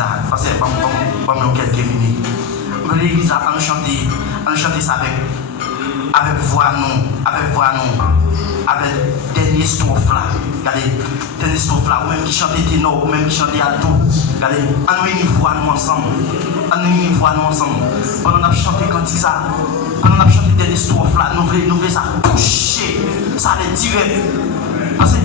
l'église, parce que pendant quelques minutes, l'église, on chante ça avec voix nous, avec dernier strophe là. Regardez, dernier strophe là, ou même qui chante ténor, ou même qui chante alto. Regardez, on nous voix nous ensemble. Pendant qu'on a chanté quand ça, pendant qu'on a chanté dernier strophe là, nous voulons ça toucher, ça les tirer. Parce que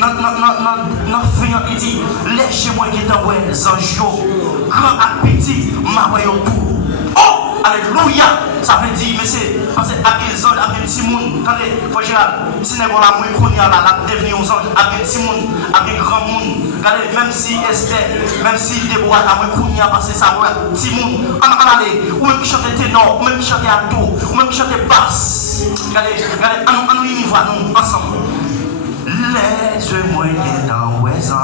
dans fin il dit, laissez moi qui est en ouais, zanjo, grand appétit, ma voyons tout. Oh, alléluia, ça veut dire, mais c'est parce que avec les anges, avec petit monde, attendez, faut gérer, si n'est pas la moins connue là, la devenir aux anges, avec petit monde, avec grand monde, regardez, même si Esther, même si Déborah a moins connue parce que ça va petit monde, on aller, ou même qui chante ténor, ou même qui chante alto, ou même qui chante basse, regardez, on nous y voit nous ensemble. Laisse moi qui dans les anges,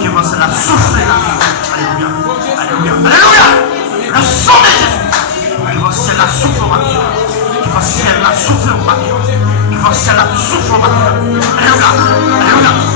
qui va la souffler la vie. Alléluia. Alléluia. Alléluia. Le sang de Jésus qui va la souffle au matin. Qui va la souffle au matin. Qui va la souffle au matin. Alléluia. Alléluia.